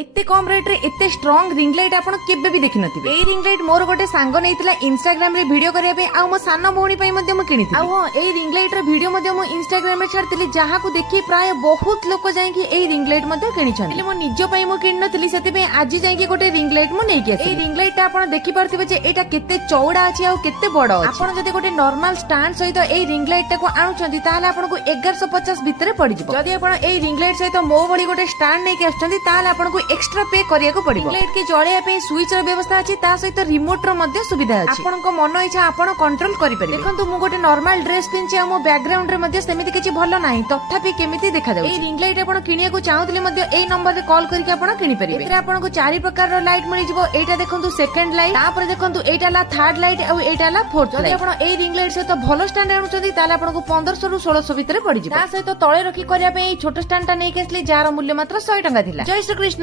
एते कम रेट रे एते स्ट्रांग रिंग लाइट आपण केबे भी देखि नथिबे। ए रिंग लाइट मोर गोटे सांग नेइतिला इंस्टाग्राम रे वीडियो करिया पे आ मो सानो भौणी पई मध्ये मो किनिथि। आ हो ए रिंग लाइट रे वीडियो मध्ये मो इंस्टाग्राम रे छाडतिली जहा को देखि प्राय बहुत लोक जाय कि ए रिंग लाइट मध्ये किनिछन। ले मो निजो पई मो किन नथिली सेति पे आज जाय कि गोटे रिंग लाइट मो नेकी आसी। ए रिंग लाइट आपण देखि परथिबे जे एटा केते चौड़ा अछि आ केते बड़ अछि। आपण जदि गोटे नॉर्मल स्टैंड सहित ए रिंग लाइट को आणुछंती ताले आपण को 1150 भितरे पड़ी जिवो। जदि आपण ए रिंग लाइट सहित मो भली गोटे स्टैंड नेकी आछंती ताले आपण को एक्स्ट्रा पे करिया को पड़िबो। लाइट के जळिया पे स्विच रो व्यवस्था अछि ता सहित रिमोट रो मध्ये सुविधा अछि। आपण को मन इच्छा आपण कंट्रोल करि परिबे। देखंतु मु गोटे नॉर्मल ड्रेस पिनछि आ मो बैकग्राउंड रे मध्ये सेमिति किछि भलो नाही तथापि केमिति देखा जाउ। ए रिंग लाइट आपण किनिया को चाहुतले मध्ये ए नंबर रे कॉल करके आपण किनि परिबे। एतरे आपण को चारि प्रकार रो लाइट मिलि जिवो। एटा देखंतु सेकंड लाइट तापर देखंतु एटा ला थर्ड लाइट आ एटा ला फोर्थ लाइट। जदि आपण ए रिंग लाइट सहित भलो स्टैंड आणुछंती ताले आपण को 1500 रु 1600 भितरे पड़ी जिवो। ता सहित तळे रखी करिया पे ए छोटो स्टैंड ता नै केसली जार मूल्य मात्र 100 टंका थिला। जय श्री कृष्ण।